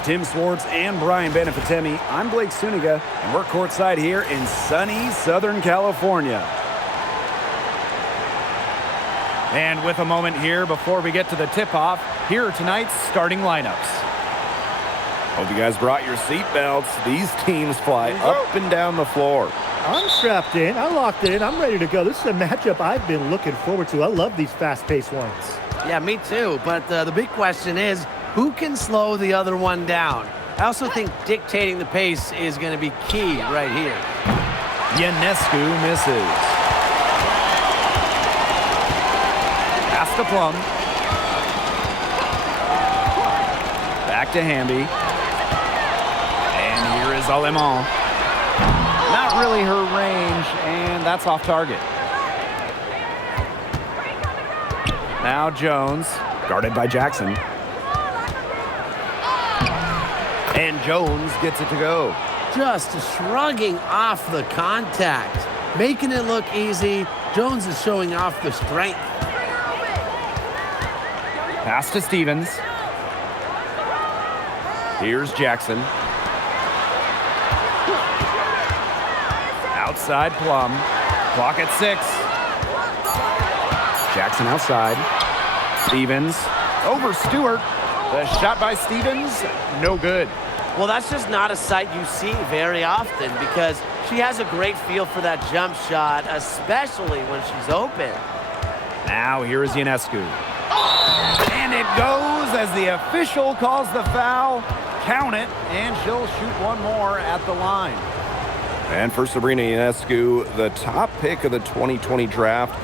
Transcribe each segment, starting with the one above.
With Tim Swartz and Brian Benefitemi, I'm Blake Suniga, and we're courtside here in sunny Southern California. And with a moment here before we get to the tip-off, here are tonight's starting lineups. Hope you guys brought your seatbelts. These teams fly up and down the floor. I'm strapped in. I locked in. I'm ready to go. This is a matchup I've been looking forward to. I love these fast-paced ones. Yeah, me too. But the big question is, who can slow the other one down? I also think dictating the pace is going to be key right here. Ionescu misses. Pass to Plum. Back to Hamby. And here is Alemán. Not really her range, and that's off target. Now Jones, Guarded by Jackson. and Jones gets it to go. Just shrugging off the contact, making it look easy. Jones is showing off the strength. Pass to Stevens. Here's Jackson. Outside Plum. Clock at 6. Jackson outside. Stevens over Stewart. The shot by Stevens, no good. Well, that's just not a sight you see very often because she has a great feel for that jump shot, especially when she's open. Now here is Ionescu. And it goes as the official calls the foul. Count it, and she'll shoot one more at the line. And for Sabrina Ionescu, the top pick of the 2020 draft,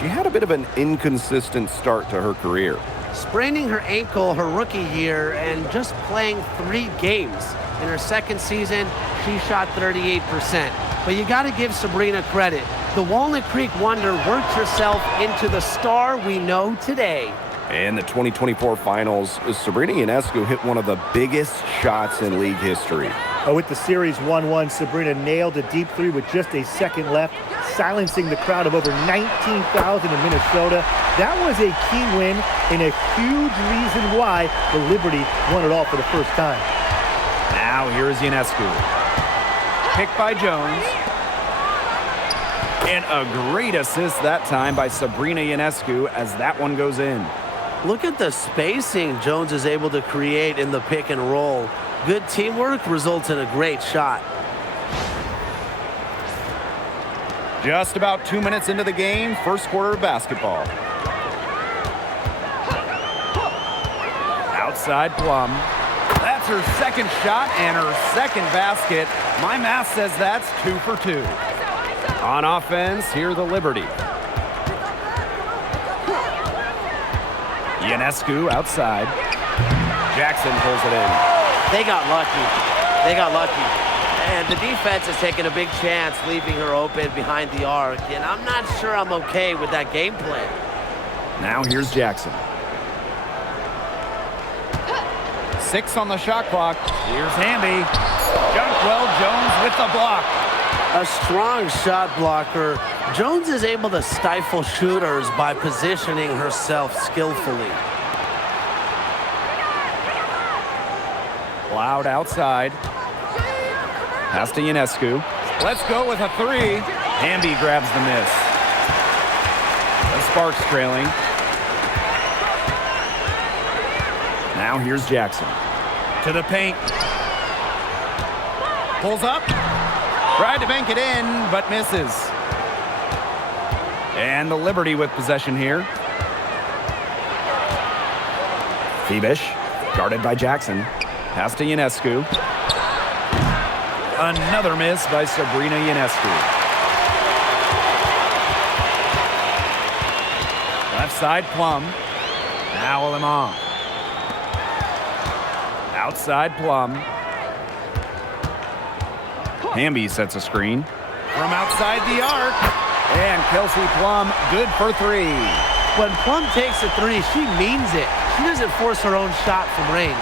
she had a bit of an inconsistent start to her career. Spraining her ankle her rookie year and just playing 3 games. In her second season, she shot 38%. But you got to give Sabrina credit. The Walnut Creek Wonder worked herself into the star we know today. In the 2024 finals, Sabrina Ionescu hit one of the biggest shots in league history. With the series 1-1, Sabrina nailed a deep 3 with just a second left, silencing the crowd of over 19,000 in Minnesota. That was a key win and a huge reason why the Liberty won it all for the first time. Now here is Ionescu. Picked by Jones. And a great assist that time by Sabrina Ionescu as that one goes in. Look at the spacing Jones is able to create in the pick and roll. Good teamwork results in a great shot. Just about 2 minutes into the game, first quarter of basketball. Outside Plum. That's her second shot and her second basket. My math says that's 2 for 2. On offense, here the Liberty. Ionescu outside. Jackson pulls it in. They got lucky. They got lucky. And the defense is taking a big chance, leaving her open behind the arc. And I'm not sure I'm okay with that game plan. Now here's Jackson. 6 on the shot clock. Here's Hamby. Junkwell Jones with the block. A strong shot blocker. Jones is able to stifle shooters by positioning herself skillfully. Loud outside. Pass to Ionescu. Let's go with a 3. Hamby grabs the miss. The Sparks trailing. Now here's Jackson. To the paint. Pulls up. Tried to bank it in, but misses. And the Liberty with possession here. Phoebish, guarded by Jackson. Pass to Ionescu. Another miss by Sabrina Ionescu. Left side Plum. Now Alemán. Outside Plum. Hamby sets a screen. From outside the arc. And Kelsey Plum, good for 3. When Plum takes a 3, she means it. She doesn't force her own shot from range.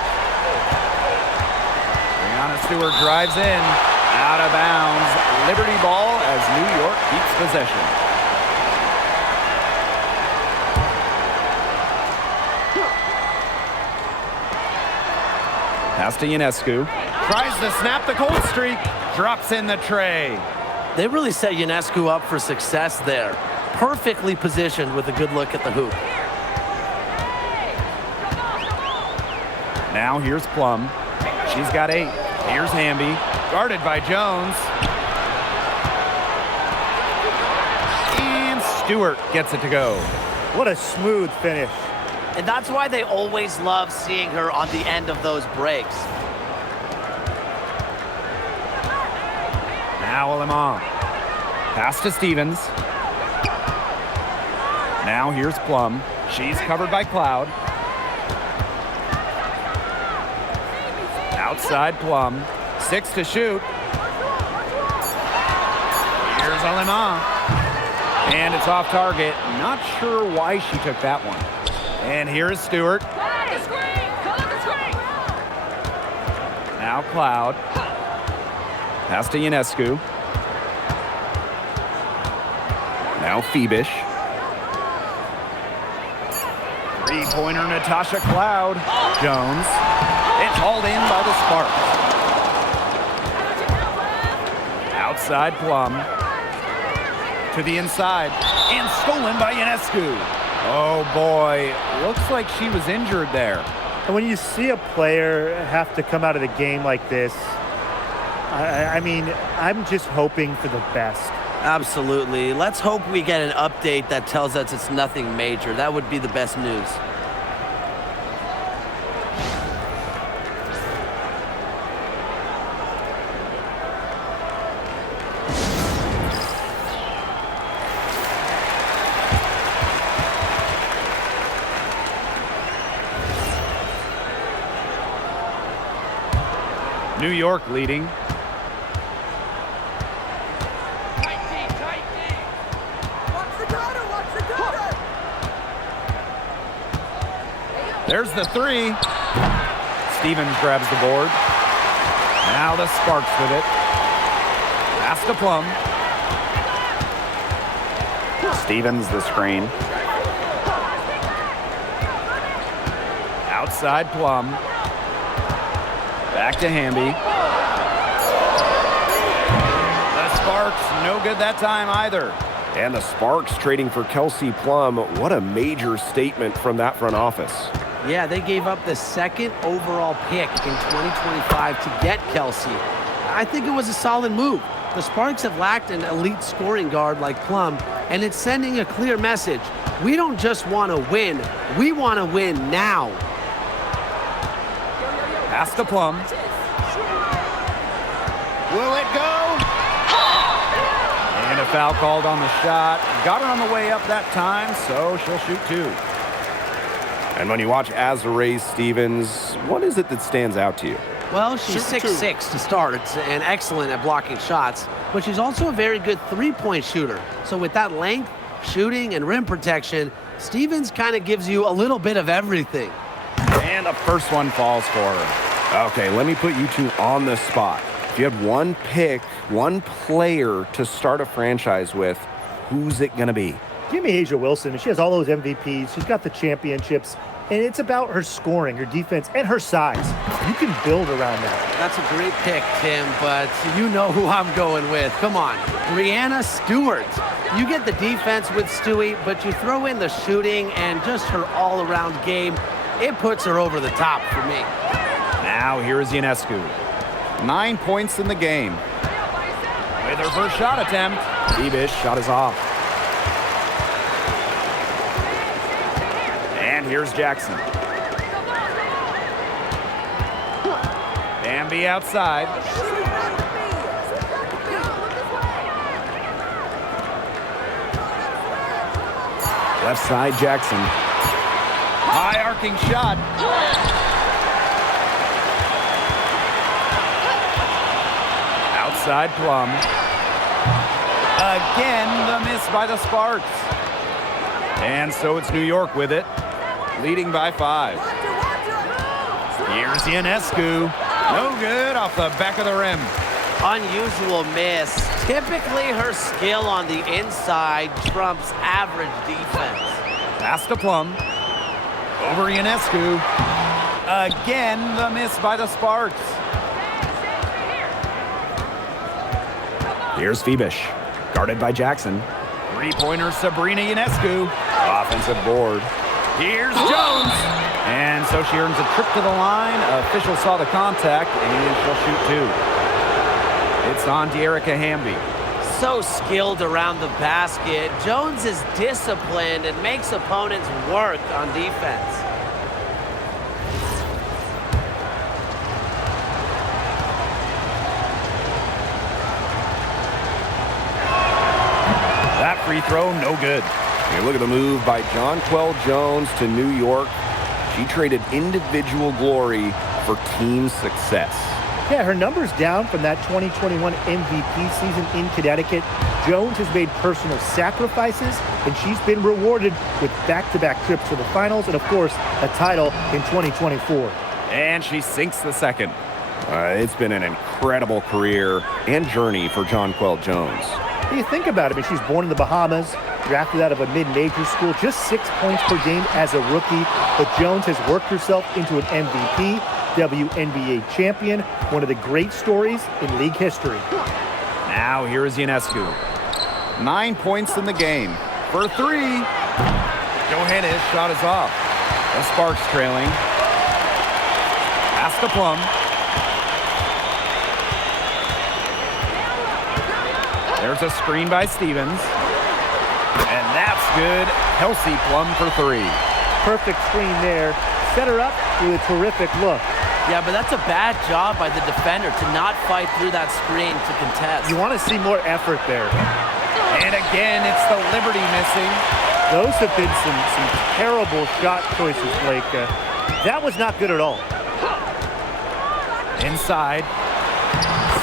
Brianna Stewart drives in. Out of bounds. Liberty ball as New York keeps possession. Pass to Ionescu. Tries to snap the cold streak. Drops in the tray. They really set Ionescu up for success there. Perfectly positioned with a good look at the hoop. Now here's Plum. She's got 8. Here's Hamby. Guarded by Jones. And Stewart gets it to go. What a smooth finish. And that's why they always love seeing her on the end of those breaks. Now Alemán. Pass to Stevens. Now here's Plum. She's covered by Cloud. Outside Plum. 6 to shoot. Here's Alemán. And it's off target. Not sure why she took that one. And here's Stewart. Now Cloud. Pass to Ionescu. Now Phoebish. Three-pointer Natasha Cloud. Jones. It's hauled in by the Sparks. Outside Plum. To the inside. And stolen by Ionescu. Oh boy, looks like she was injured there. And when you see a player have to come out of the game like this, I mean, I'm just hoping for the best. Absolutely. Let's hope we get an update that tells us it's nothing major. That would be the best news. New York leading. There's the 3. Stevens grabs the board. Now the Sparks with it. Pass to Plum. Stevens the screen. Outside Plum. Back to Hamby. The Sparks, no good that time either. And the Sparks trading for Kelsey Plum. What a major statement from that front office. Yeah, they gave up the 2nd overall pick in 2025 to get Kelsey. I think it was a solid move. The Sparks have lacked an elite scoring guard like Plum, and it's sending a clear message. We don't just want to win, we want to win now. Pass to Plum. Will it go? And a foul called on the shot. Got her on the way up that time, so she'll shoot 2. And when you watch Azurá Stevens, what is it that stands out to you? Well, she's 6'6" to start and excellent at blocking shots, but she's also a very good three-point shooter. So with that length, shooting, and rim protection, Stevens kind of gives you a little bit of everything. And the first one falls for her. Okay, let me put you two on the spot. If you had one pick, one player to start a franchise with, who's it going to be? Give me Asia Wilson. She has all those MVPs. She's got the championships. And it's about her scoring, her defense, and her size. You can build around that. That's a great pick, Tim, but you know who I'm going with. Come on, Breanna Stewart. You get the defense with Stewie, but you throw in the shooting and just her all-around game. It puts her over the top for me. Now here is Ionescu. 9 points in the game. With her first shot attempt, Phoebish shot is off. And here's Jackson. Bambi outside. Left side, Jackson. High arcing shot. Outside Plum. Again, the miss by the Sparks. And so it's New York with it, leading by 5. Here's Ionescu. No good off the back of the rim. Unusual miss. Typically, her skill on the inside trumps average defense. Pass to Plum. Over Ionescu. Again, the miss by the Sparks. Here's Phoebish, guarded by Jackson. Three-pointer, Sabrina Ionescu. Offensive board. Here's Jones. And so she earns a trip to the line. Official saw the contact, and she'll shoot two. It's on to Erica Hamby. So skilled around the basket. Jones is disciplined and makes opponents work on defense. That free throw, no good. Here, look at the move by Jonquel Jones to New York. She traded individual glory for team success. Yeah, her numbers down from that 2021 MVP season in Connecticut. Jones has made personal sacrifices, and she's been rewarded with back-to-back trips to the finals and, of course, a title in 2024. And she sinks the second. It's been an incredible career and journey for Jonquel Jones. You think about it, I mean, she's born in the Bahamas, drafted out of a mid-major school, just 6 points per game as a rookie. But Jones has worked herself into an MVP, WNBA champion, one of the great stories in league history. Now here is Ionescu. 9 points in the game. For three. Johannes' shot is off. The Sparks trailing. Pass to Plum. There's a screen by Stevens. And that's good. Kelsey Plum for three. Perfect screen there. Set her up with a terrific look. Yeah, but that's a bad job by the defender to not fight through that screen to contest. You want to see more effort there. And again, it's the Liberty missing. Those have been some terrible shot choices, Blake. That was not good at all. Inside.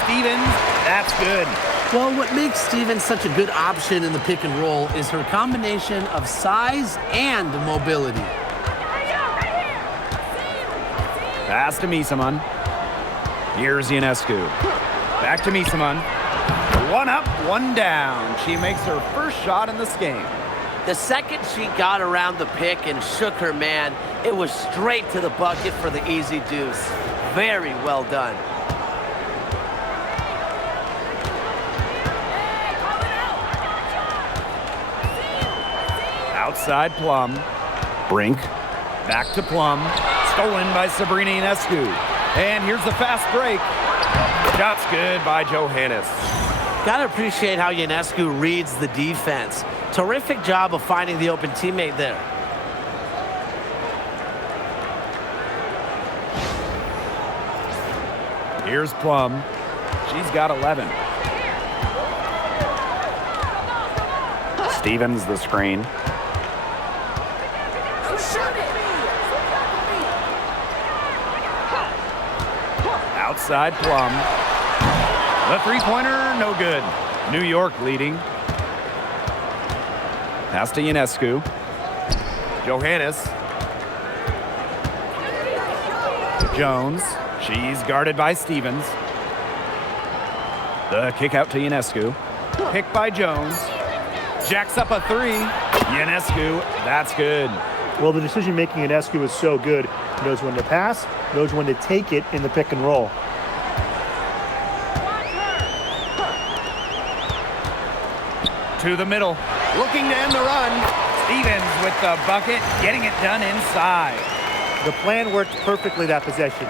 Stevens, that's good. Well, what makes Stevens such a good option in the pick and roll is her combination of size and mobility. Pass to Misaman. Here's Ionescu. Back to Misaman. One up, one down. She makes her first shot in this game. The second she got around the pick and shook her man, it was straight to the bucket for the easy deuce. Very well done. Outside Plum. Brink. Back to Plum. Stolen by Sabrina Ionescu. And here's the fast break. Shot's good by Johannes. Gotta appreciate how Ionescu reads the defense. Terrific job of finding the open teammate there. Here's Plum. She's got 11. Stevens the screen. Outside Plum. The three-pointer, no good. New York leading. Pass to Ionescu. Johannes. Jones. She's guarded by Stevens. The kick out to Ionescu. Pick by Jones. Jacks up a three. Ionescu, that's good. Well, the decision-making in Ionescu is so good. He knows when to pass, knows when to take it in the pick and roll. To the middle. Looking to end the run. Stevens with the bucket, getting it done inside. The plan worked perfectly that possession.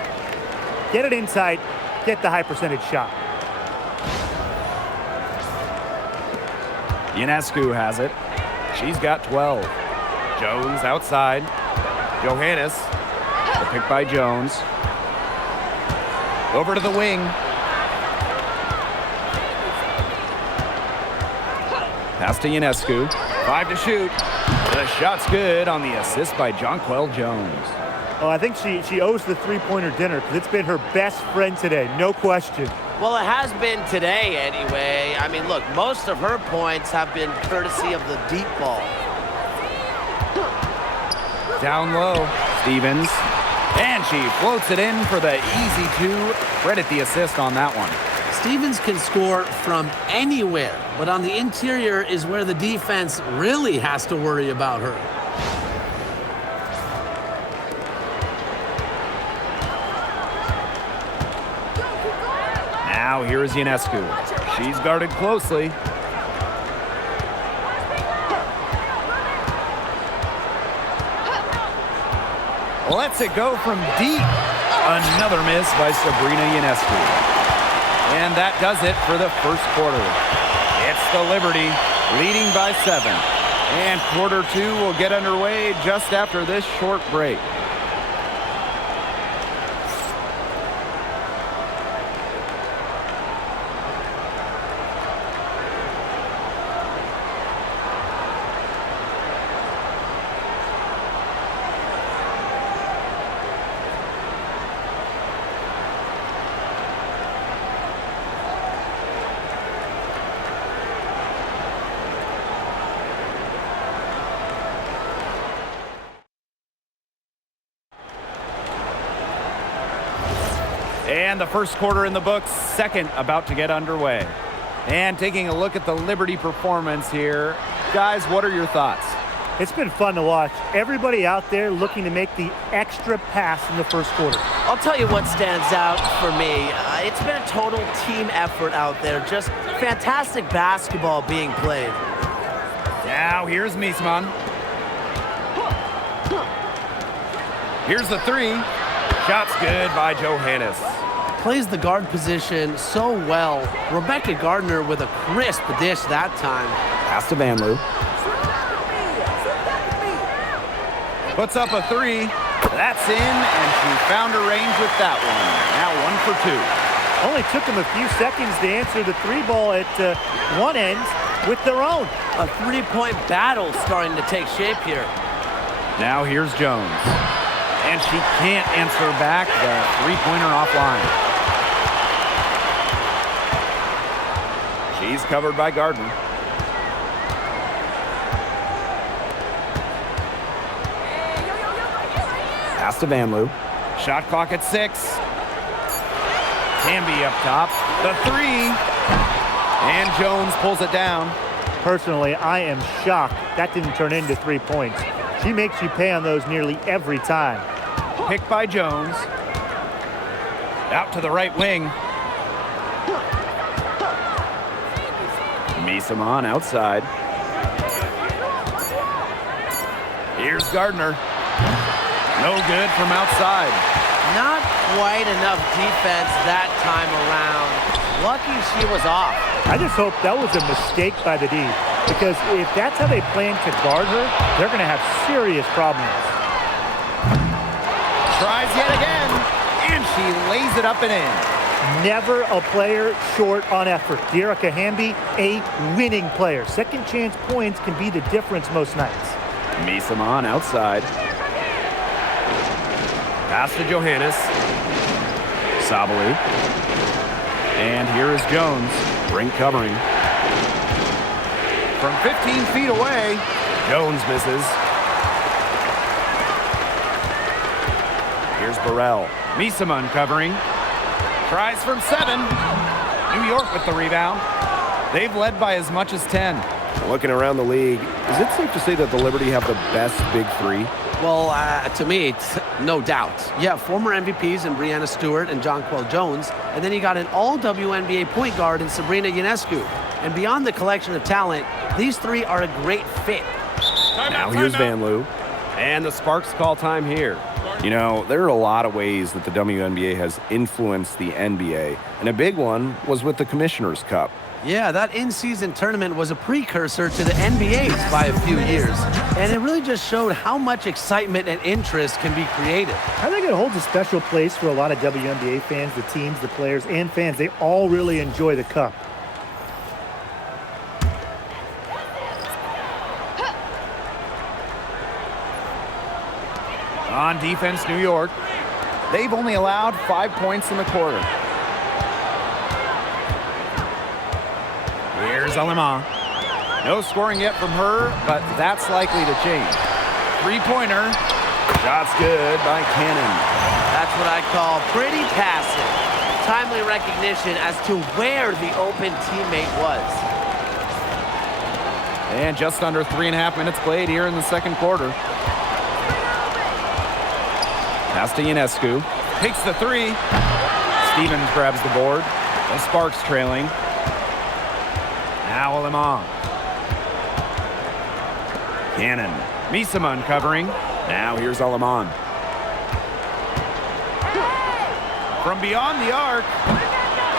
Get it inside, get the high percentage shot. Ionescu has it. She's got 12. Jones outside. Johannes. The pick by Jones. Over to the wing. Pass to Ionescu. 5 to shoot. The shot's good on the assist by Jonquel Jones. Oh, I think she owes the three-pointer dinner because it's been her best friend today, no question. Well, it has been today anyway. I mean, look, most of her points have been courtesy of the deep ball. Down low, Stevens. And she floats it in for the easy two. Credit the assist on that one. Stevens can score from anywhere, but on the interior is where the defense really has to worry about her. Now here is Ionescu. She's guarded closely. Lets it go from deep. Another miss by Sabrina Ionescu. And that does it for the first quarter. It's the Liberty leading by 7. And quarter 2 will get underway just after this short break. And the first quarter in the books, second about to get underway. And taking a look at the Liberty performance here. Guys, what are your thoughts? It's been fun to watch. Everybody out there looking to make the extra pass in the first quarter. I'll tell you what stands out for me. It's been a total team effort out there. Just fantastic basketball being played. Now here's Miesman. Here's the 3. Shot's good by Johannes. Plays the guard position so well. Rebecca Gardner with a crisp dish that time. Pass to Van Loo. Puts up a 3. That's in, and she found her range with that one. Now 1 for 2. Only took them a few seconds to answer the 3 ball at one end with their own. A three-point battle starting to take shape here. Now here's Jones. And she can't answer back the three-pointer offline. She's covered by Gardner. Pass to Van Loo. Shot clock at 6. Canby up top. The 3. And Jones pulls it down. Personally, I am shocked that didn't turn into 3 points. She makes you pay on those nearly every time. Picked by Jones. Out to the right wing. Miesman outside. Here's Gardner. No good from outside. Not quite enough defense that time around. Lucky she was off. I just hope that was a mistake by the D, because if that's how they plan to guard her, they're going to have serious problems. Tries yet again, and she lays it up and in. Never a player short on effort. Dearica Hamby, a winning player. Second chance points can be the difference most nights. Miesman outside. Pass to Johannes. Sabali. And here is Jones. Brink covering. From 15 feet away, Jones misses. Here's Burrell. Miesman covering. Tries from 7. New York with the rebound. They've led by as much as 10. Looking around the league, is it safe to say that the Liberty have the best big 3? Well, to me, it's no doubt. Yeah, former MVPs in Breanna Stewart and Jonquel Jones, and then you got an all-WNBA point guard in Sabrina Ionescu. And beyond the collection of talent, these 3 are a great fit. Now here's Van Loo. And the Sparks call time here. You know, there are a lot of ways that the WNBA has influenced the NBA, and a big one was with the Commissioner's Cup. Yeah, that in-season tournament was a precursor to the NBA's by a few years, and it really just showed how much excitement and interest can be created. I think it holds a special place for a lot of WNBA fans, the teams, the players, and fans. They all really enjoy the cup. On defense, New York. They've only allowed 5 points in the quarter. Here's Alema. No scoring yet from her, but that's likely to change. Three-pointer. Shot's good by Cannon. That's what I call pretty passive. Timely recognition as to where the open teammate was. And just under 3.5 minutes played here in the second quarter. Pass to Ionescu. Takes the 3. Stevens grabs the board. The Sparks trailing. Now Lemon. Cannon. Misama covering. Now here's Aleman. From beyond the arc.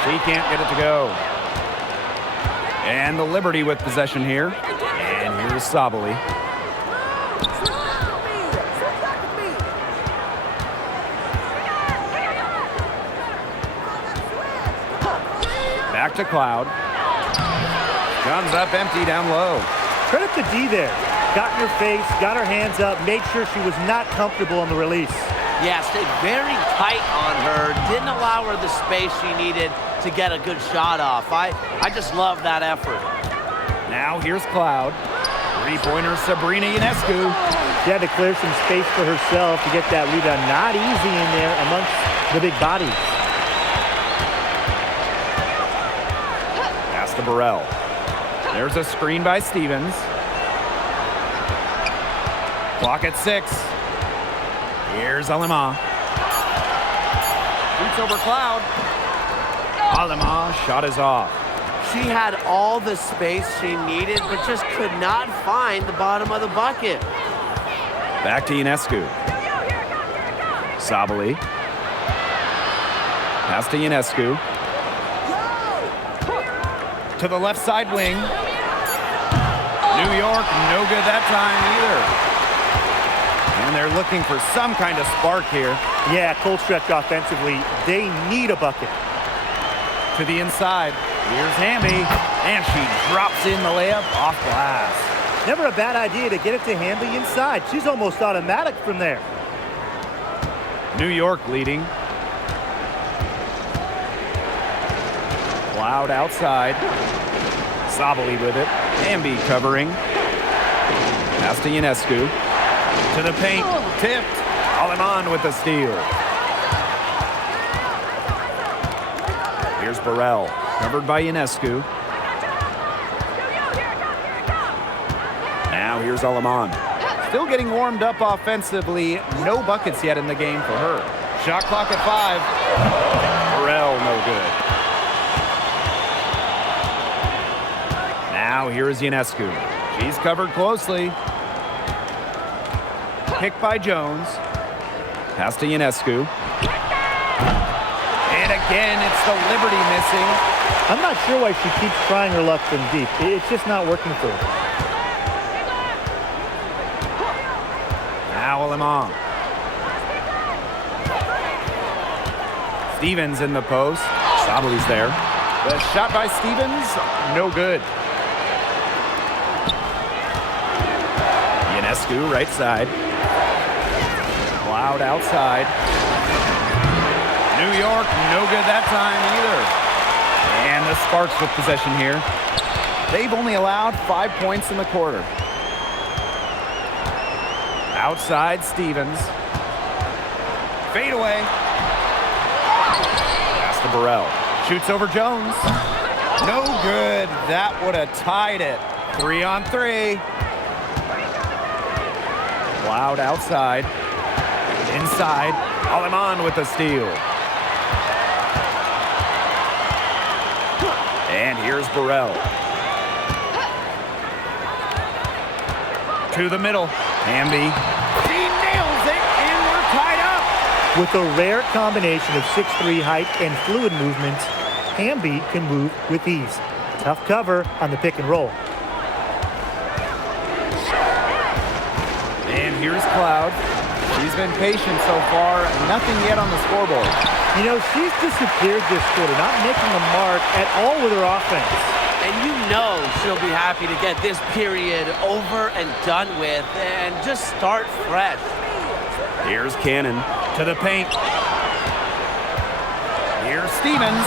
She can't get it to go. And the Liberty with possession here. And here's Sabali. Back to Cloud. Comes up empty down low. Credit to D there. Got in her face, got her hands up, made sure she was not comfortable on the release. Yeah, stayed very tight on her. Didn't allow her the space she needed to get a good shot off. I just love that effort. Now here's Cloud. Three-pointer Sabrina Ionescu. She had to clear some space for herself to get that rebound. Not easy in there amongst the big bodies. Pass to Burrell. There's a screen by Stevens. Clock at 6. Here's Alema. Shoots over Cloud. Alema, shot is off. She had all the space she needed, but just could not find the bottom of the bucket. Back to Ionescu. Sabali. Pass to Ionescu. To the left side wing. New York, no good that time either. And they're looking for some kind of spark here. Yeah, cold stretch offensively. They need a bucket. To the inside. Here's Hamby. And she drops in the layup off glass. Never a bad idea to get it to Hamby inside. She's almost automatic from there. New York leading. Cloud outside. Sabali with it. Hamby covering. Pass to Ionescu. To the paint. Tipped. Aleman with the steal. Here's Burrell. Covered by Ionescu. Now here's Aleman. Still getting warmed up offensively. No buckets yet in the game for her. Shot clock at 5. Burrell no good. Now here is Ionescu. She's covered closely. Picked by Jones. Pass to Ionescu. And again, it's the Liberty missing. I'm not sure why she keeps trying her luck from deep. It's just not working for her. Now Lemon. Stevens in the post. Sabali's there. The shot by Stevens, no good. Ionescu, right side. Cloud outside. New York, no good that time either. And the Sparks with possession here. They've only allowed 5 points in the quarter. Outside, Stevens. Fade away. Pass to Burrell. Shoots over Jones. No good. That would have tied it. 3 on 3. Cloud outside. Inside. Aleman with the steal. And here's Burrell. To the middle. Hamby. She nails it, and we're tied up. With a rare combination of 6'3" height and fluid movements, Hamby can move with ease. Tough cover on the pick and roll. And here's Cloud. She's been patient so far. Nothing yet on the scoreboard. You know, she's disappeared this quarter, not making a mark at all with her offense. And you know she'll be happy to get this period over and done with and just start fresh. Here's Cannon to the paint. Here's Stevens.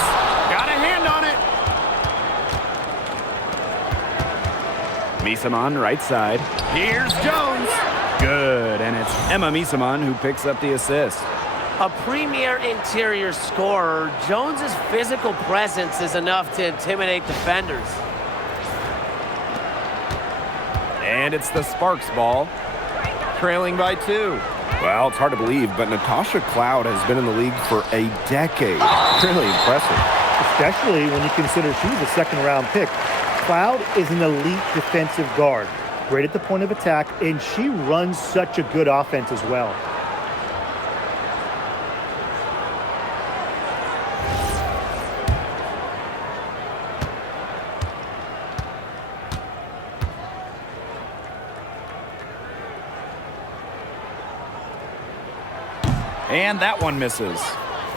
Got a hand on it. Misama right side. Here's Jones. Good, and it's Emma Misama who picks up the assist. A premier interior scorer, Jones's physical presence is enough to intimidate defenders. And it's the Sparks ball, trailing by 2. Well, it's hard to believe, but Natasha Cloud has been in the league for a decade. Really impressive. especially when you consider she was a second-round pick. Cloud is an elite defensive guard, great at the point of attack, and she runs such a good offense as well. And that one misses.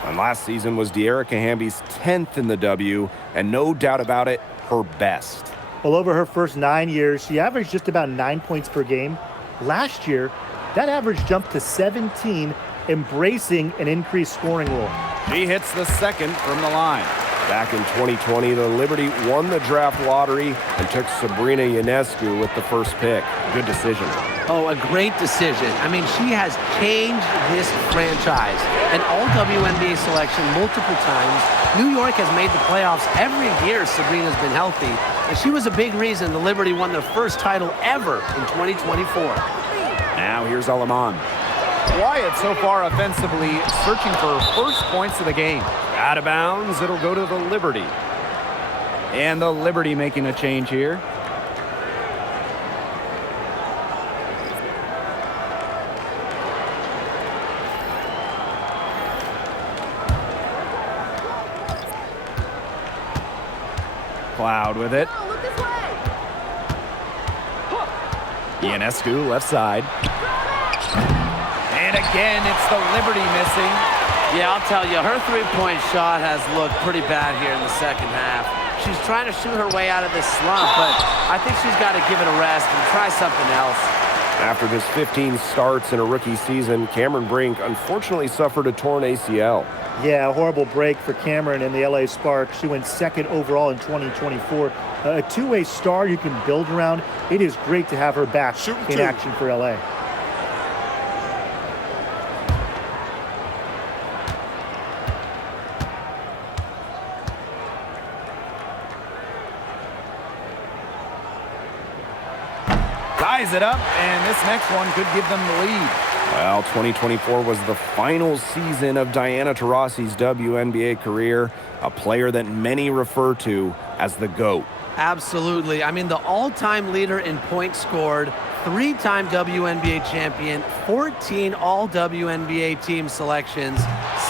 And last season was De'Arica Hamby's 10th in the W, and no doubt about it, her best. Well, over her first 9 years, she averaged just about 9 points per game. Last year, that average jumped to 17, embracing an increased scoring role. She hits the second from the line. Back in 2020, the Liberty won the draft lottery and took Sabrina Ionescu with the first pick. Good decision. Oh, a great decision. I mean, she has changed this franchise. An all-WNBA selection multiple times. New York has made the playoffs every year Sabrina's been healthy. And she was a big reason the Liberty won their first title ever in 2024. Now here's Alaman. Quiet so far offensively, searching for first points of the game. Out of bounds, it'll go to the Liberty. And the Liberty making a change here. Cloud with it. Ionescu left side. And again, it's the Liberty missing. Yeah, I'll tell you, her three-point shot has looked pretty bad here in the second half. She's trying to shoot her way out of this slump, but I think she's got to give it a rest and try something else. After just 15 starts in a rookie season, Cameron Brink unfortunately suffered a torn ACL. Yeah, a horrible break for Cameron and the LA Sparks. She went second overall in 2024. A two-way star you can build around. It is great to have her back in action for LA. Ties it up, and this next one could give them the lead. Well, 2024 was the final season of Diana Taurasi's WNBA career, a player that many refer to as the GOAT. Absolutely. I mean, the all-time leader in points scored, three-time WNBA champion, 14 all-WNBA team selections,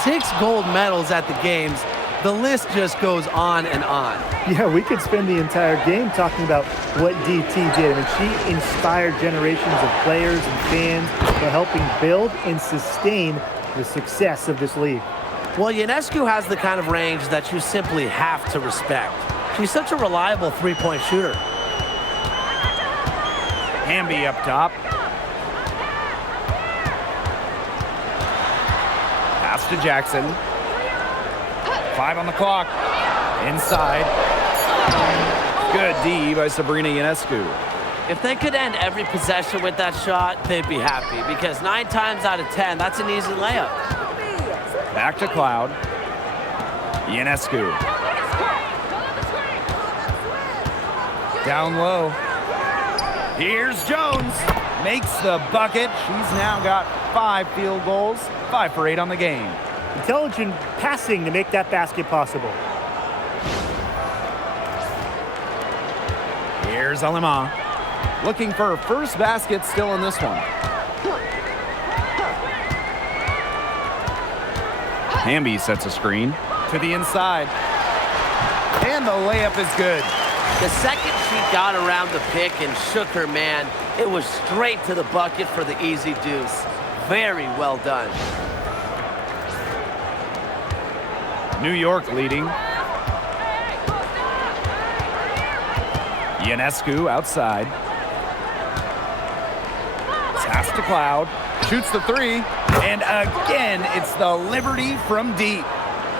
6 gold medals at the games. The list just goes on and on. Yeah, we could spend the entire game talking about what DT did. I mean, she inspired generations of players and fans by helping build and sustain the success of this league. Well, Ionescu has the kind of range that you simply have to respect. She's such a reliable three-point shooter. Hamby up top. Pass to Jackson. 5 on the clock. Inside. Good D by Sabrina Ionescu. If they could end every possession with that shot, they'd be happy because 9 times out of 10, that's an easy layup. Back to Cloud. Ionescu. Down low. Here's Jones. Makes the bucket. She's now got 5 field goals. 5 for 8 on the game. Intelligent passing to make that basket possible. Here's Alima. Looking for her first basket still in this one. Hamby sets a screen to the inside. And the layup is good. The second she got around the pick and shook her man, it was straight to the bucket for the easy deuce. Very well done. New York leading. Ionescu outside. Pass to Cloud. Shoots the 3. And again, it's the Liberty from deep.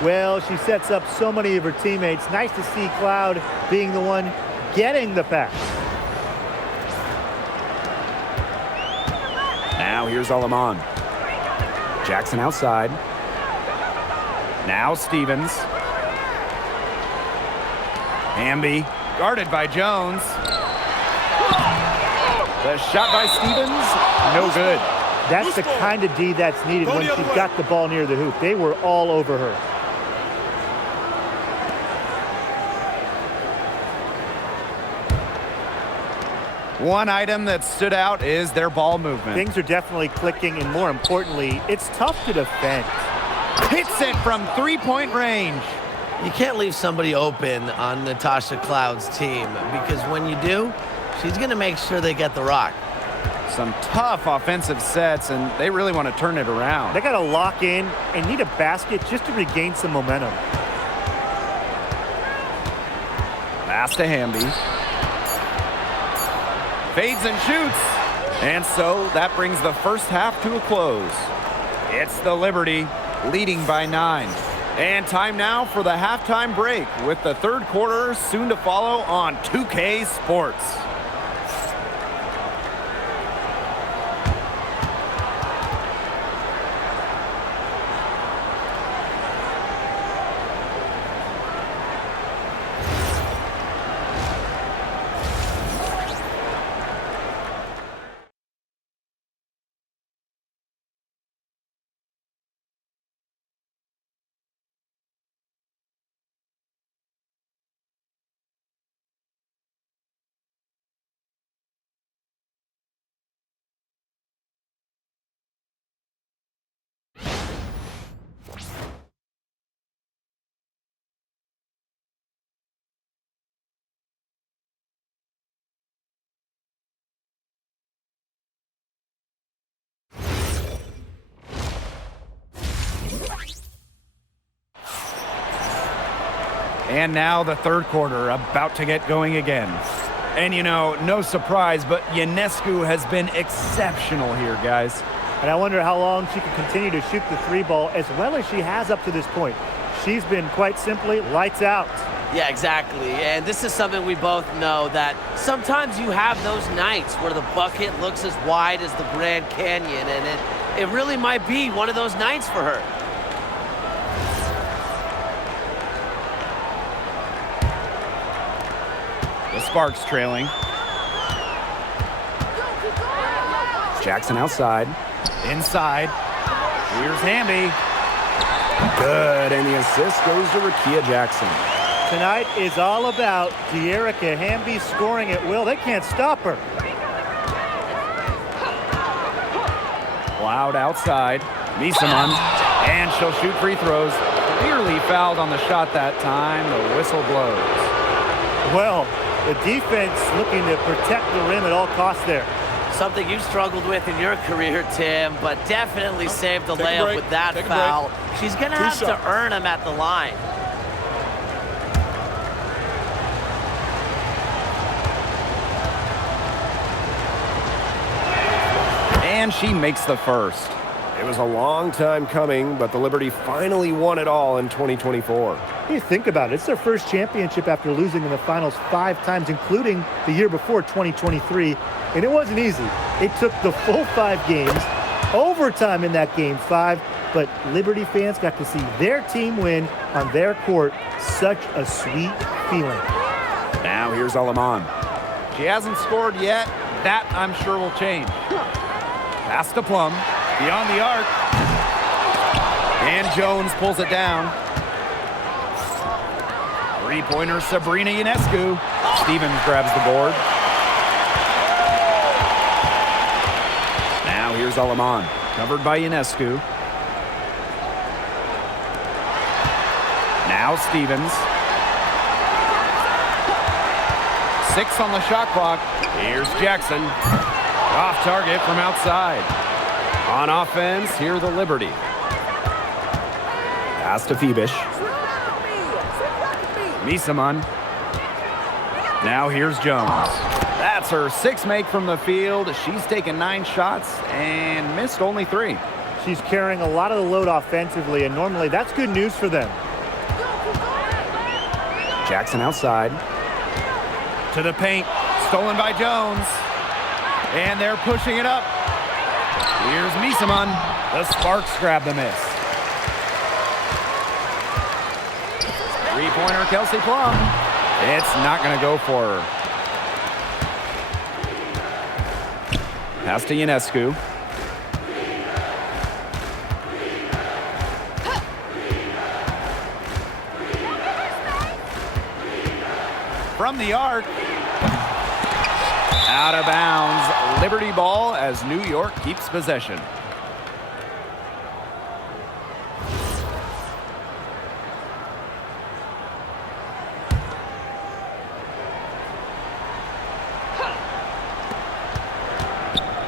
Well, she sets up so many of her teammates. Nice to see Cloud being the one getting the pass. Now here's Alaman. Jackson outside. Now Stevens. Hamby guarded by Jones. The shot by Stevens, no good. That's the kind of D that's needed when she's got the ball near the hoop. They were all over her. One item that stood out is their ball movement. Things are definitely clicking, and more importantly, it's tough to defend. Hits it from three-point range. You can't leave somebody open on Natasha Cloud's team because when you do, she's going to make sure they get the rock. Some tough offensive sets, and they really want to turn it around. They got to lock in and need a basket just to regain some momentum. Pass to Hamby. Fades and shoots. And so that brings the first half to a close. It's the Liberty leading by 9. And time now for the halftime break with the third quarter soon to follow on 2K Sports. And now the third quarter about to get going again. And you know, no surprise, but Ionescu has been exceptional here, guys. And I wonder how long she can continue to shoot the three ball as well as she has up to this point. She's been quite simply lights out. Yeah, exactly. And this is something we both know, that sometimes you have those nights where the bucket looks as wide as the Grand Canyon, and it really might be one of those nights for her. The Sparks trailing. Jackson outside. Inside. Here's Hamby. Good, and the assist goes to Rakia Jackson. Tonight is all about De'Erica Hamby scoring at will. They can't stop her. Loud outside. Misaman. And she'll shoot free throws. Clearly fouled on the shot that time. The whistle blows. Well, the defense looking to protect the rim at all costs there. Something you struggled with in your career, Tim, but definitely saved the layup with that foul. She's going to have to earn them at the line. And she makes the first. It was a long time coming, but the Liberty finally won it all in 2024. You think about it, it's their first championship after losing in the finals 5 times, including the year before, 2023. And it wasn't easy. It took the full 5 games, overtime in that game 5, but Liberty fans got to see their team win on their court. Such a sweet feeling. Now here's Alaman. She hasn't scored yet. That, I'm sure, will change. Pass to Plum. Beyond the arc. And Jones pulls it down. Three-pointer Sabrina Ionescu. Stevens grabs the board. Now here's Alaman. Covered by Ionescu. Now Stevens. 6 on the shot clock. Here's Jackson. Off target from outside. On offense, here the Liberty. Pass to Phoebish. Misaman. Now here's Jones. That's her 6th make from the field. She's taken 9 shots and missed only 3. She's carrying a lot of the load offensively, and normally that's good news for them. Jackson outside. To the paint. Stolen by Jones. And they're pushing it up. Here's Misaman. The Sparks grab the miss. Three-pointer Kelsey Plum. It's not going to go for her. Pass to Ionescu. From the arc. Out of bounds. Liberty ball as New York keeps possession.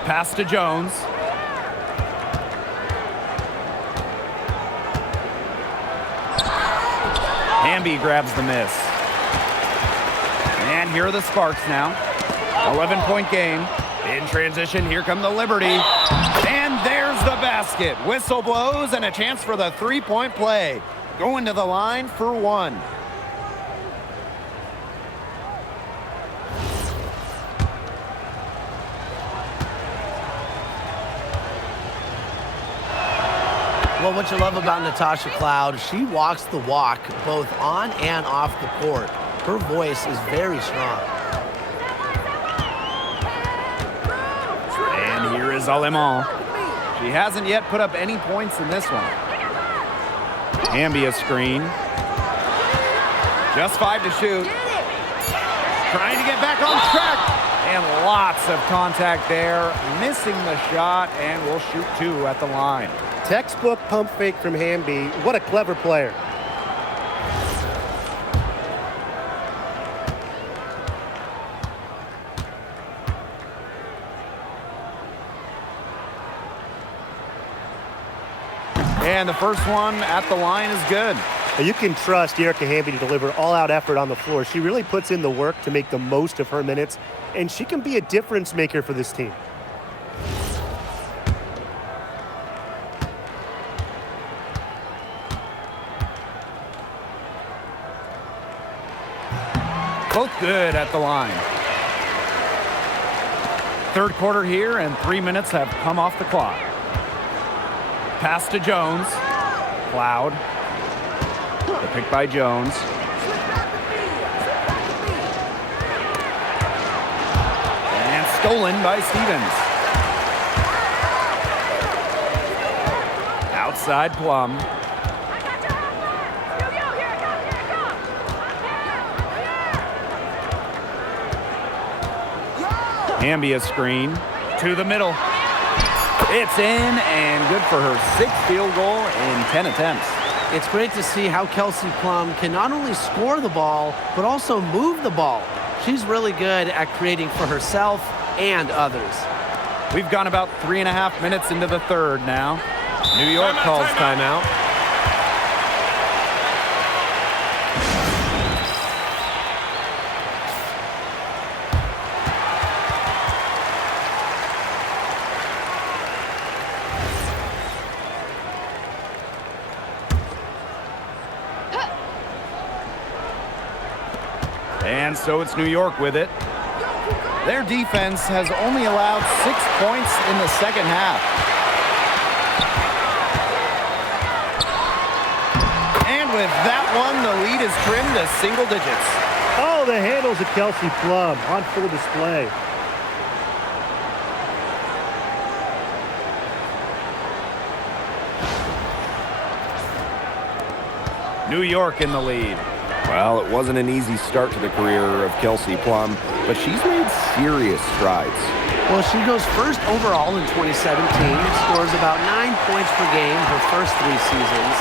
Pass to Jones. Hamby grabs the miss. And here are the Sparks now. 11-point game. In transition, here come the Liberty. And there's the basket. Whistle blows and a chance for the three-point play. Going to the line for one. Well, what you love about Natasha Cloud, she walks the walk both on and off the court. Her voice is very strong. And here is Alemán. She hasn't yet put up any points in this one. Hamby a screen. Just 5 to shoot. Trying to get back on track. And lots of contact there. Missing the shot and will shoot 2 at the line. Textbook pump fake from Hamby. What a clever player. And the first one at the line is good. You can trust Erica Hamby to deliver all-out effort on the floor. She really puts in the work to make the most of her minutes, and she can be a difference maker for this team. Both good at the line. Third quarter here, and 3 minutes have come off the clock. Pass to Jones. Cloud. The pick by Jones. And stolen by Stevens. Outside Plum. Hamby a screen to the middle. It's in and good for her 6th field goal in 10 attempts. It's great to see how Kelsey Plum can not only score the ball, but also move the ball. She's really good at creating for herself and others. We've gone about 3.5 minutes into the third now. New York calls timeout. And so it's New York with it. Their defense has only allowed 6 points in the second half. And with that one, the lead is trimmed to single digits. Oh, the handles of Kelsey Plum on full display. New York in the lead. Well, it wasn't an easy start to the career of Kelsey Plum, but she's made serious strides. Well, she goes first overall in 2017, scores about 9 points per game her first 3 seasons,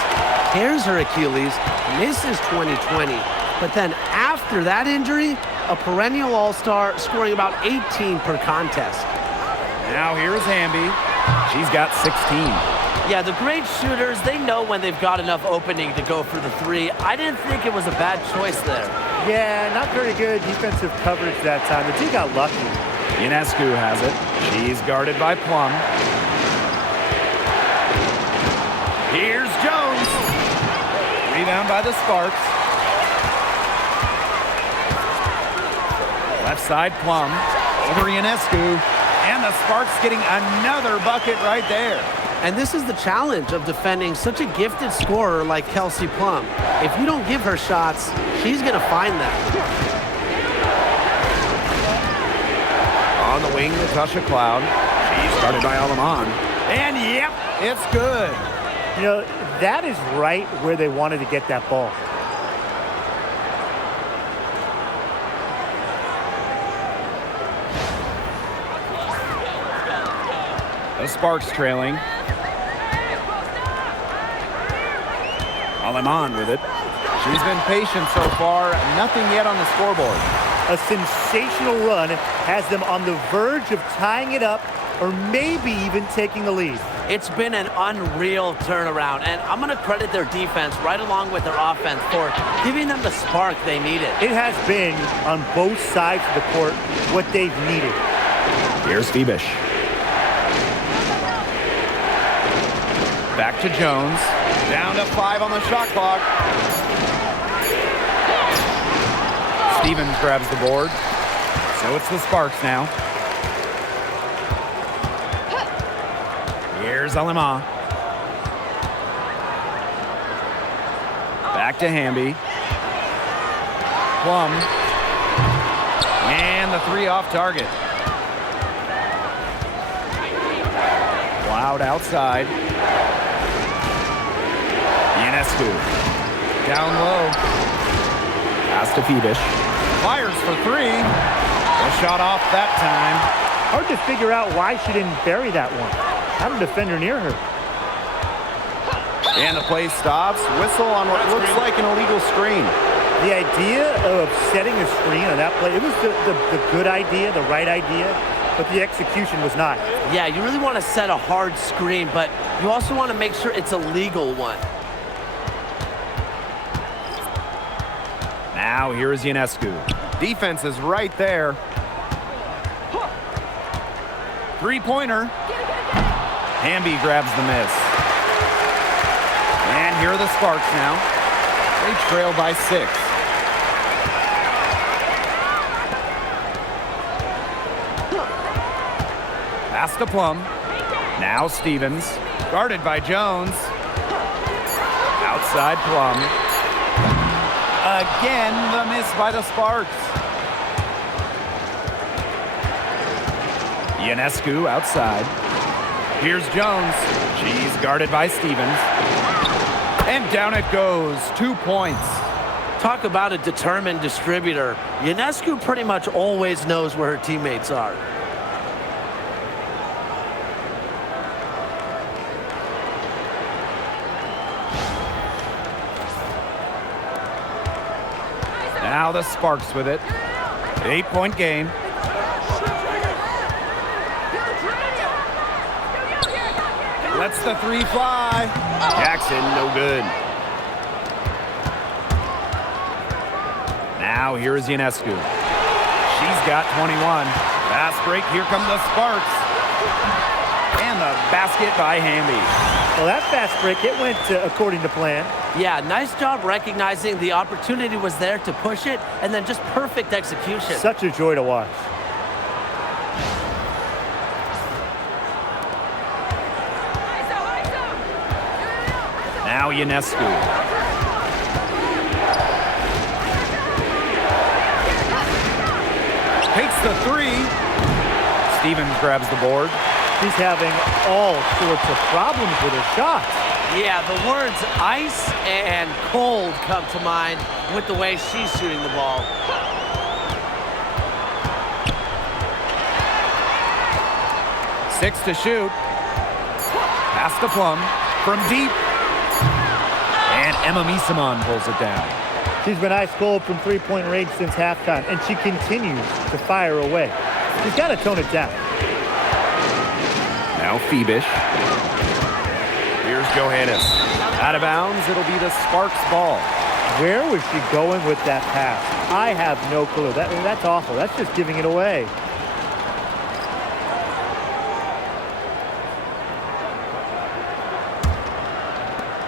tears her Achilles, misses 2020, but then after that injury, a perennial all-star scoring about 18 per contest. Now here's Hamby. She's got 16. Yeah, the great shooters, they know when they've got enough opening to go for the 3. I didn't think it was a bad choice there. Yeah, not very good defensive coverage that time. The team got lucky. Ionescu has it. She's guarded by Plum. Here's Jones. Rebound by the Sparks. Left side Plum. Over Ionescu. And the Sparks getting another bucket right there. And this is the challenge of defending such a gifted scorer like Kelsey Plum. If you don't give her shots, she's going to find them. On the wing, Natasha Cloud. She's started by Alemán. And yep, it's good. You know, that is right where they wanted to get that ball. The Sparks trailing. Aleman with it. She's been patient so far. Nothing yet on the scoreboard. A sensational run has them on the verge of tying it up or maybe even taking the lead. It's been an unreal turnaround, and I'm going to credit their defense right along with their offense for giving them the spark they needed. It has been, on both sides of the court, what they've needed. Here's Phoebish. Back to Jones. Down to 5 on the shot clock. Stevens grabs the board. So it's the Sparks now. Here's Alima. Back to Hamby. Plum. And the 3 off target. Loud outside. Ionescu. Down low. Pass to Phoebish. Fires for 3. A shot off that time. Hard to figure out why she didn't bury that one. Had a defender near her. And the play stops. Whistle on what looks like an illegal screen. The idea of setting a screen on that play, it was the good idea, the right idea, but the execution was not. Yeah, you really want to set a hard screen, but you also want to make sure it's a legal one. Now here is Ionescu. Defense is right there. 3-pointer. Hamby grabs the miss. And here are the Sparks now. They trail by 6. Pass to Plum. Now Stevens. Guarded by Jones. Outside Plum. Again, the miss by the Sparks. Ionescu outside. Here's Jones. She's guarded by Stevens. And down it goes. 2 points. Talk about a determined distributor. Ionescu pretty much always knows where her teammates are. Now the Sparks with it. 8-point game. Lets the 3 fly. Jackson, no good. Now here is Ionescu. She's got 21. Fast break. Here come the Sparks. And the basket by Hamby. Well, that fast break, it went according to plan. Yeah, nice job recognizing the opportunity was there to push it, and then just perfect execution. Such a joy to watch. Now Ionescu. Takes the 3. Stevens grabs the board. She's having all sorts of problems with her shots. Yeah, the words ice and cold come to mind with the way she's shooting the ball. Six to shoot. Pass to Plum from deep. And Emma Misaman pulls it down. She's been ice cold from three-point range since halftime, and she continues to fire away. She's got to tone it down. Now Phoebish. Here's Johannes. Out of bounds, it'll be the Sparks ball. Where was she going with that pass? I have no clue. That's awful. That's just giving it away.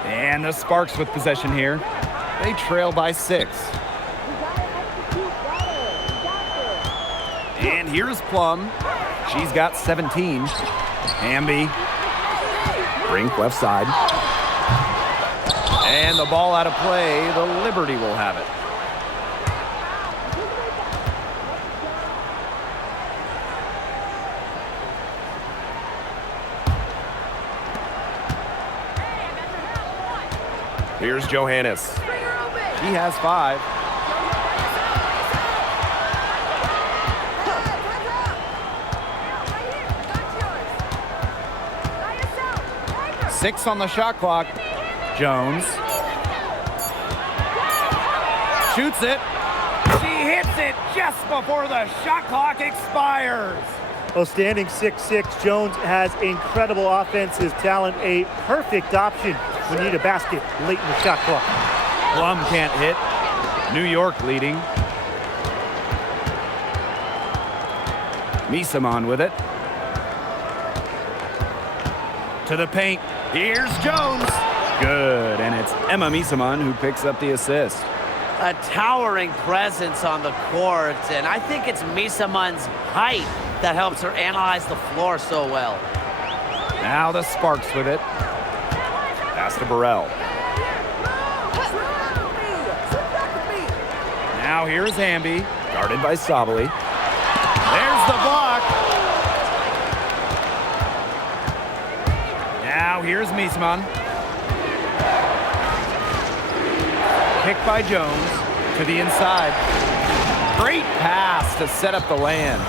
And the Sparks with possession here. They trail by 6. And here's Plum. She's got 17. Hamby. Brink left side. And the ball out of play. The Liberty will have it. Here's Johannes. He has 5. 6 on the shot clock. Jones. Shoots it. She hits it just before the shot clock expires. Well, standing 6'6", Jones has incredible offensive talent, a perfect option when you need a basket late in the shot clock. Plum can't hit. New York leading. Misamon with it. To the paint. Here's Jones. Good, and it's Emma Misamon who picks up the assist. A towering presence on the court, and I think it's Misamon's height that helps her analyze the floor so well. Now the Sparks with it. Pass to Burrell. Now here's Hamby, guarded by Sabali. There's the block. Now here's Misamon. Picked by Jones to the inside. Great pass to set up the land.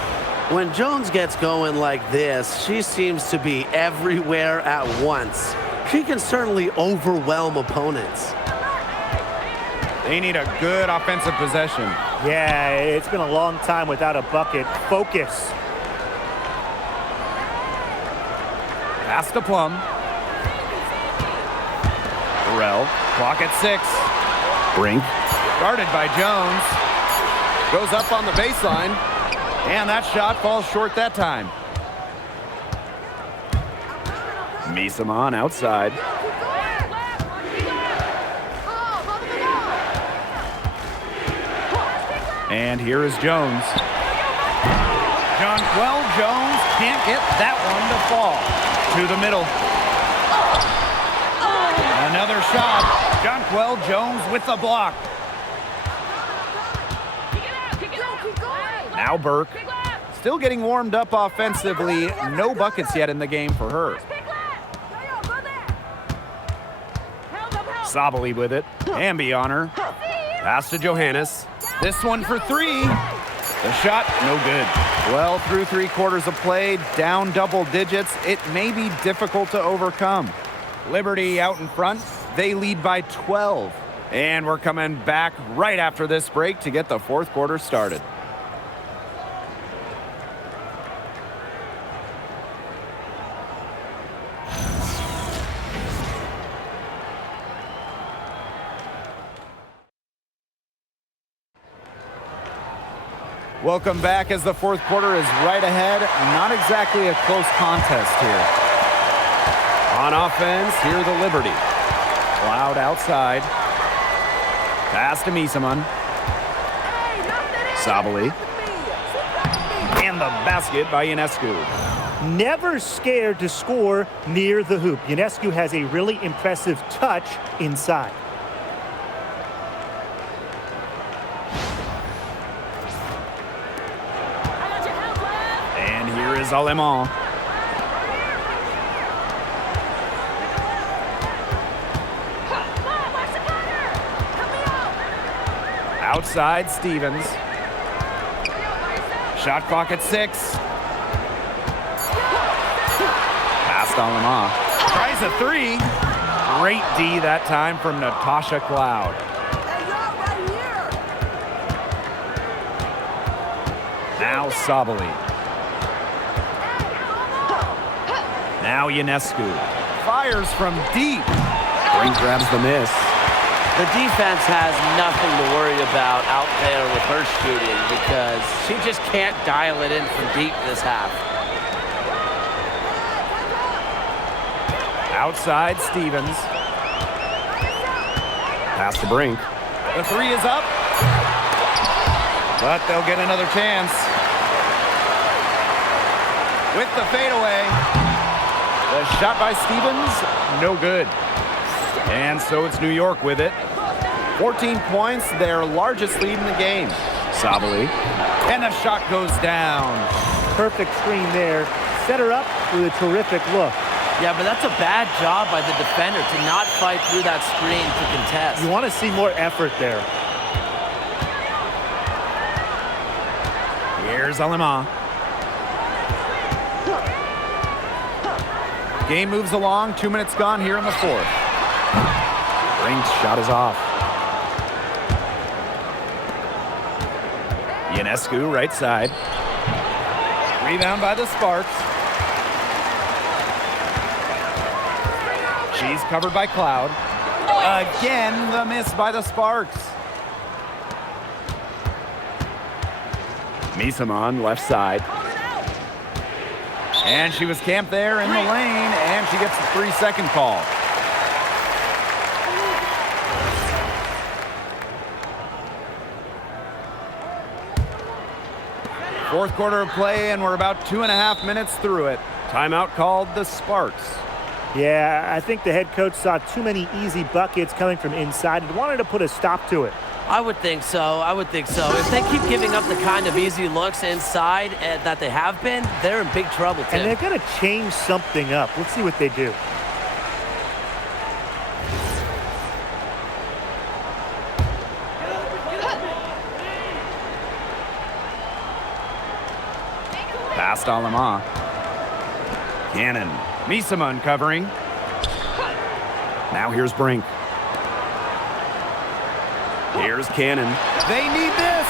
When Jones gets going like this, she seems to be everywhere at once. She can certainly overwhelm opponents. They need a good offensive possession. Yeah, it's been a long time without a bucket. Focus. Pass to Plum. Burrell, clock at 6. Brink, guarded by Jones. Goes up on the baseline. And that shot falls short that time. Misamon outside. And here is Jones. Jonquel Jones can't get that one to fall. To the middle. Another shot. Jonquel Jones with the block. Now Burke. Still getting warmed up offensively. No buckets yet in the game for her. Sabali with it. Hamby on her. Pass to Johannes. This one for 3. The shot, no good. Well, through 3 quarters of play, down double digits, it may be difficult to overcome. Liberty out in front. They lead by 12. And we're coming back right after this break to get the 4th quarter started. Welcome back as the 4th quarter is right ahead. Not exactly a close contest here. On offense, here the Liberty. Cloud outside. Pass to Misamon. Sabali. And the basket by Ionescu. Never scared to score near the hoop. Ionescu has a really impressive touch inside. Is Alemán. Outside Stevens. Shot clock at 6. Past Alemán. Tries a 3. Great D that time from Natasha Cloud. Now Sabali. Now Ionescu fires from deep. Brink grabs the miss. The defense has nothing to worry about out there with her shooting because she just can't dial it in from deep this half. Outside Stevens. Pass to Brink. The 3 is up. But they'll get another chance. With the fadeaway. The shot by Stevens, no good. And so it's New York with it. 14 points, their largest lead in the game. Sabali. And the shot goes down. Perfect screen there. Set her up with a terrific look. Yeah, but that's a bad job by the defender to not fight through that screen to contest. You want to see more effort there. Here's Alemán. Game moves along. 2 minutes gone here in the fourth. Brink's shot is off. Ionescu, right side. Rebound by the Sparks. She's covered by Cloud. Again, the miss by the Sparks. Misamon, left side. And she was camped there in the lane, and she gets the 3-second call. Fourth quarter of play, and we're about 2.5 minutes through it. Timeout called the Sparks. Yeah, I think the head coach saw too many easy buckets coming from inside and wanted to put a stop to it. I would think so. I would think so. If they keep giving up the kind of easy looks inside that they have been, they're in big trouble, Tim. And they're going to change something up. Let's see what they do. Past Alama. Cannon. Misamon covering. Now here's Brink. Here's Cannon. They need this.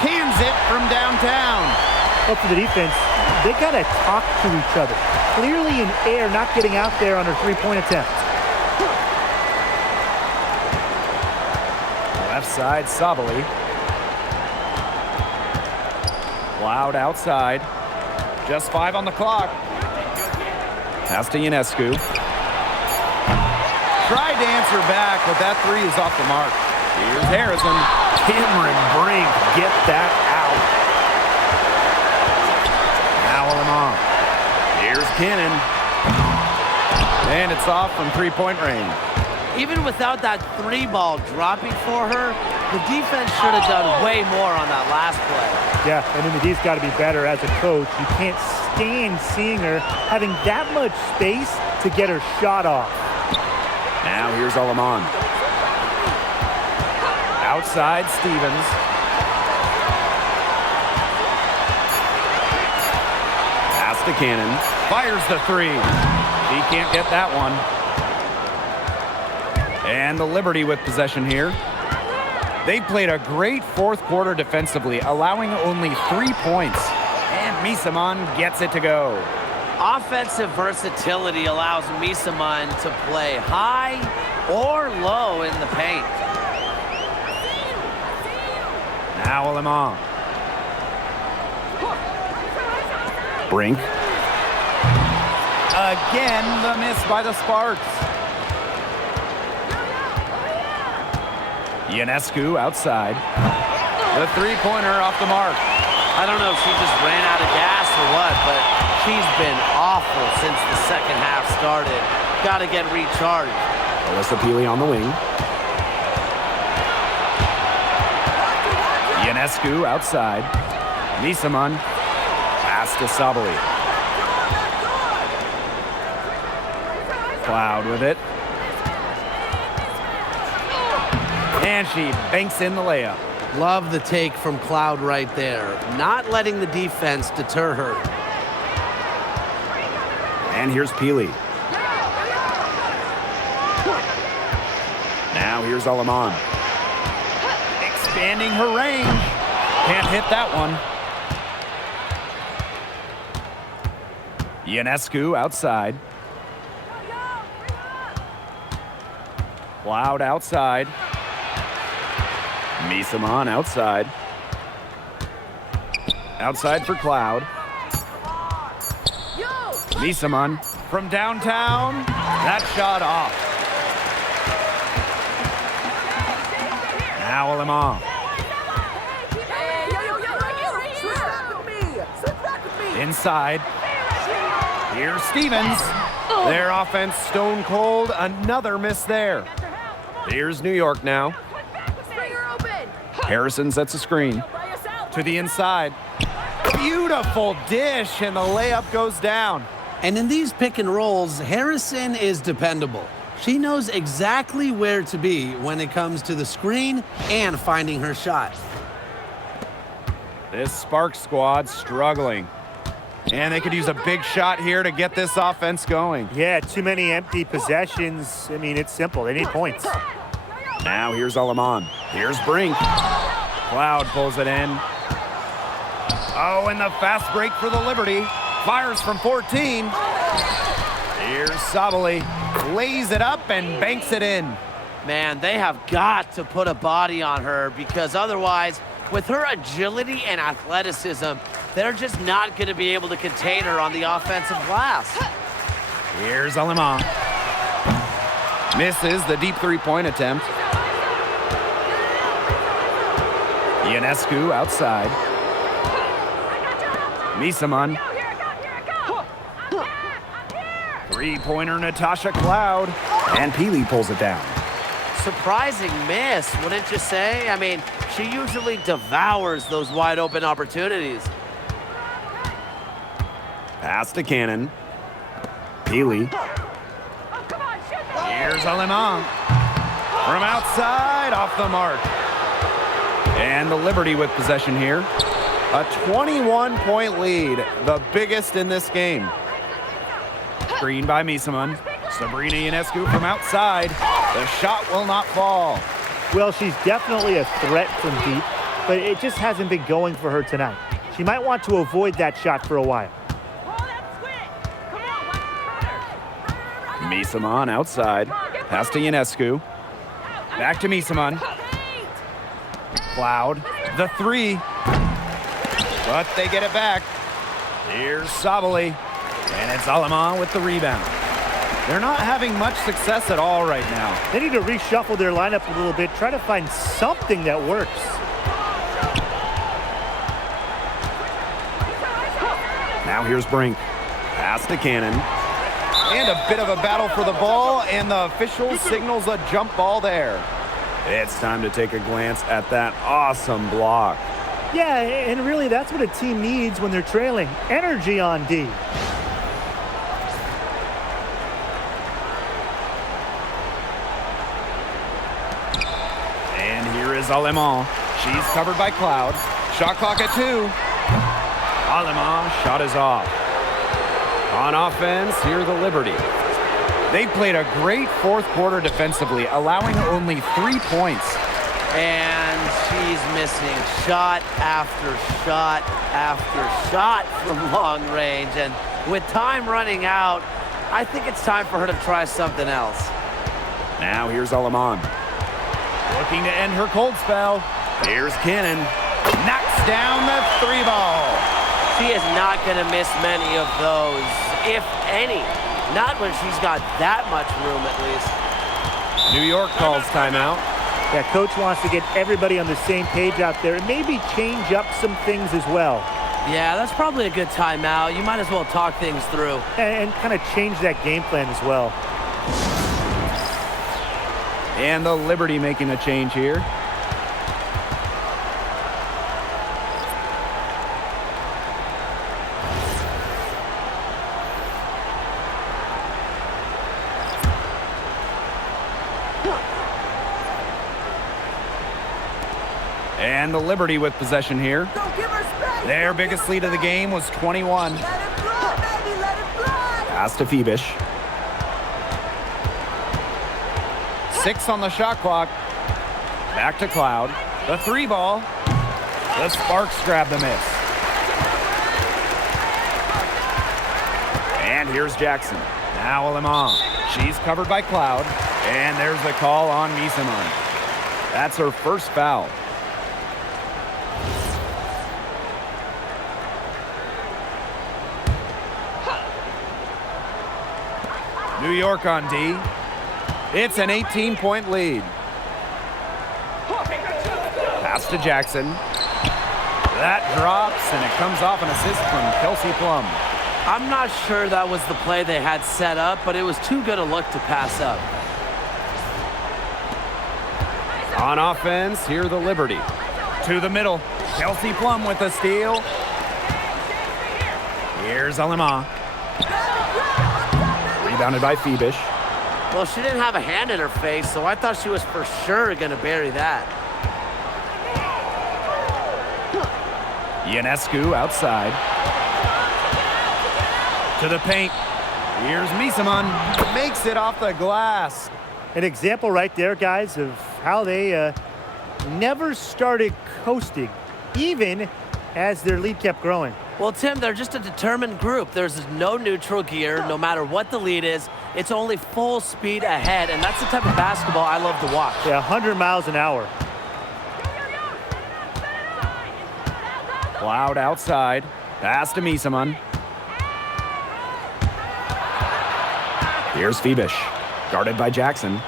Cans it from downtown. Up to the defense, they got to talk to each other. Clearly in air, not getting out there on her three-point attempt. Left side, Sabali. Cloud outside. Just 5 on the clock. Pass to Ionescu. Tried to answer back, but that 3 is off the mark. Here's Harrison. Cameron Brink, get that out. Now Lamont. Here's Cannon. And it's off from 3-point range. Even without that 3-ball dropping for her, the defense should have done way more on that last play. Yeah, I mean, the D's got to be better as a coach. You can't stand seeing her having that much space to get her shot off. Now here's Alaman. Outside Stevens. Pass to Cannon. Fires the 3. He can't get that one. And the Liberty with possession here. They played a great fourth quarter defensively, allowing only 3 points. And Misamon gets it to go. Offensive versatility allows Misamon to play high or low in the paint. Now Alaman. Brink. Again, the miss by the Sparks. Ionescu outside. The 3-pointer off the mark. I don't know if she just ran out of gas or what, but she's been awful since the second half started. Got to get recharged. Alyssa Peely on the wing. Ionescu outside. Misamon. Pass to Sabali. Cloud with it. And she banks in the layup. Love the take from Cloud right there. Not letting the defense deter her. And here's Peely. Now here's Alaman. Expanding her range. Can't hit that one. Ionescu outside. Cloud outside. Misamon outside. Outside for Cloud. Misamon from downtown. That shot off. Now Alaman. Inside. Here's Stevens. Their offense stone cold. Another miss there. Here's New York now. Harrison sets a screen. To the inside. Beautiful dish, and the layup goes down. And in these pick and rolls, Harrison is dependable. She knows exactly where to be when it comes to the screen and finding her shot. This Sparks squad struggling. And they could use a big shot here to get this offense going. Yeah, too many empty possessions. I mean, it's simple. They need points. Now here's Aleman. Here's Brink. Cloud pulls it in. Oh, and the fast break for the Liberty. Fires from 14. Here's Sabali. Lays it up and banks it in. Man, they have got to put a body on her because otherwise, with her agility and athleticism, they're just not going to be able to contain her on the offensive glass. Here's Aleman. Misses the deep three-point attempt. Ionescu outside. Misaman. Three-pointer Natasha Cloud. And Peely pulls it down. Surprising miss, wouldn't you say? I mean, she usually devours those wide open opportunities. Pass to Cannon. Peely. Here's Aleman. From outside, off the mark. And the Liberty with possession here. A 21-point lead, the biggest in this game. Screen by Misaman. Sabrina Ionescu from outside. The shot will not fall. Well, she's definitely a threat from deep, but it just hasn't been going for her tonight. She might want to avoid that shot for a while. Misaman outside. Pass to Ionescu. Back to Misaman. Cloud. The three. But they get it back. Here's Sabali. And it's Aleman with the rebound. They're not having much success at all right now. They need to reshuffle their lineup a little bit, try to find something that works. Now here's Brink. Pass to Cannon. And a bit of a battle for the ball, and the official signals a jump ball there. It's time to take a glance at that awesome block. Yeah, and really that's what a team needs when they're trailing. Energy on D. And here is Aleman. She's covered by Cloud. Shot clock at 2. Aleman, shot is off. On offense, here the Liberty. They played a great fourth quarter defensively, allowing only 3 points. And she's missing shot after shot after shot from long range. And with time running out, I think it's time for her to try something else. Now here's Aleman. Looking to end her cold spell. Here's Cannon. Knocks down the 3 ball. She is not going to miss many of those, if any. Not when she's got that much room, at least. New York calls timeout. Yeah, coach wants to get everybody on the same page out there and maybe change up some things as well. Yeah, that's probably a good timeout. You might as well talk things through. And kind of change that game plan as well. And the Liberty making a change here. And the Liberty with possession here. Their biggest lead of the game was 21. Pass to Phoebish. 6 on the shot clock. Back to Cloud. The 3 ball. The Sparks grab the miss. And here's Jackson. Now Aleman. She's covered by Cloud. And there's the call on Misaman. That's her first foul. New York on D. It's an 18-point lead. Pass to Jackson. That drops, and it comes off an assist from Kelsey Plum. I'm not sure that was the play they had set up, but it was too good a look to pass up. On offense, here the Liberty. To the middle. Kelsey Plum with the steal. Here's Aleman. Rebounded by Phoebish. Well, she didn't have a hand in her face, so I thought she was for sure going to bury that. Ionescu outside. To the paint. Here's Misaman. Makes it off the glass. An example right there, guys, of how they never started coasting, even as their lead kept growing. Well, Tim, they're just a determined group. There's no neutral gear, no matter what the lead is. It's only full speed ahead, and that's the type of basketball I love to watch. Yeah, 100 miles an hour. Cloud outside. Pass to Misaman. Here's Phoebish. Guarded by Jackson.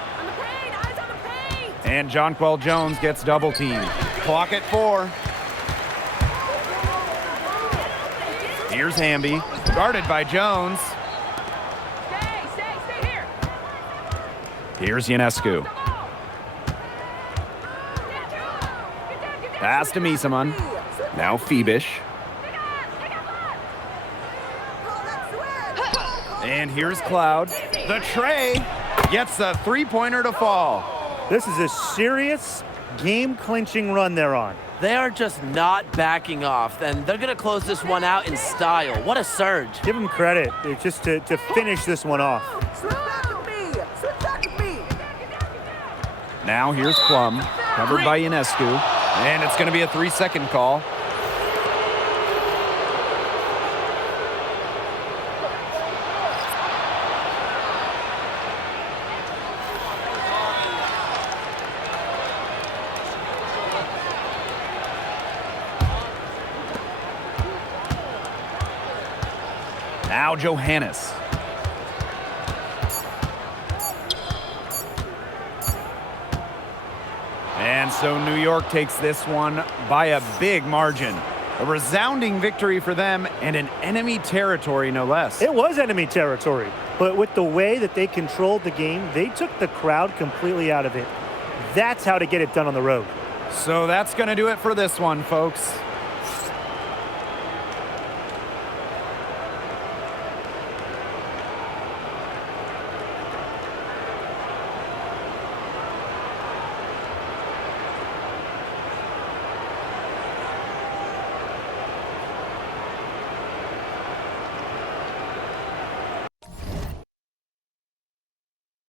And Jonquel Jones gets double teamed. Clock at 4. Here's Hamby. Guarded by Jones. Stay here. Here's Ionescu. Pass to Misaman. Now Phoebish. And here's Cloud. The tray gets a three-pointer to fall. This is a serious game-clinching run they're on. They are just not backing off, and they're going to close this one out in style. What a surge. Give them credit just to finish this one off. Now here's Plum, covered by Ionescu, and it's going to be a 3-second call. Now Johannes. And so New York takes this one by a big margin. A resounding victory for them and an enemy territory, no less. It was enemy territory, but with the way that they controlled the game, they took the crowd completely out of it. That's how to get it done on the road. So that's going to do it for this one, folks.